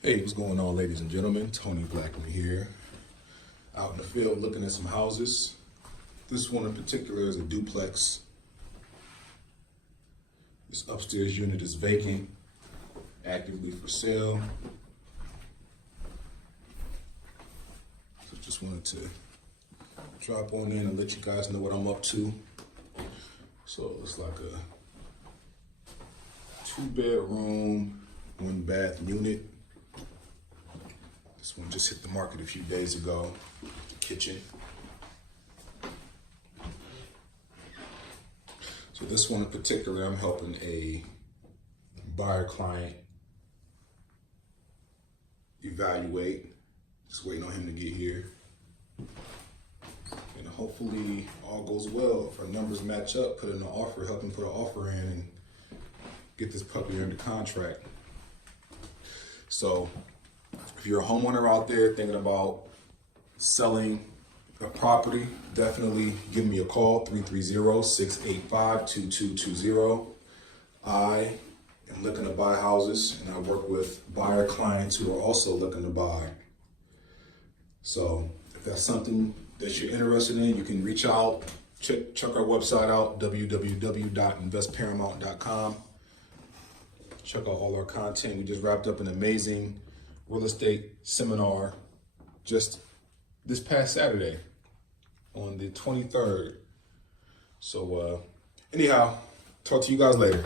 Hey, what's going on, ladies and gentlemen? Tony Blackmon here. Out in the field looking at some houses. This one in particular is a duplex. This upstairs unit is vacant, actively for sale. So just wanted to drop on in and let you guys know what I'm up to. So it's like a 2-bedroom, 1-bath unit. This one just hit the market a few days ago. Kitchen. So this one in particular, I'm helping a buyer client evaluate. Just waiting on him to get here. And hopefully all goes well. If our numbers match up, put in an offer, help him put an offer in and get this puppy under contract. So if you're a homeowner out there thinking about selling a property, definitely give me a call, 330-685-2220. I am looking to buy houses, and I work with buyer clients who are also looking to buy. So if that's something that you're interested in, you can reach out, check our website out, www.investparamount.com. Check out all our content. We just wrapped up an amazing real estate seminar just this past Saturday on the 23rd. So anyhow, talk to you guys later.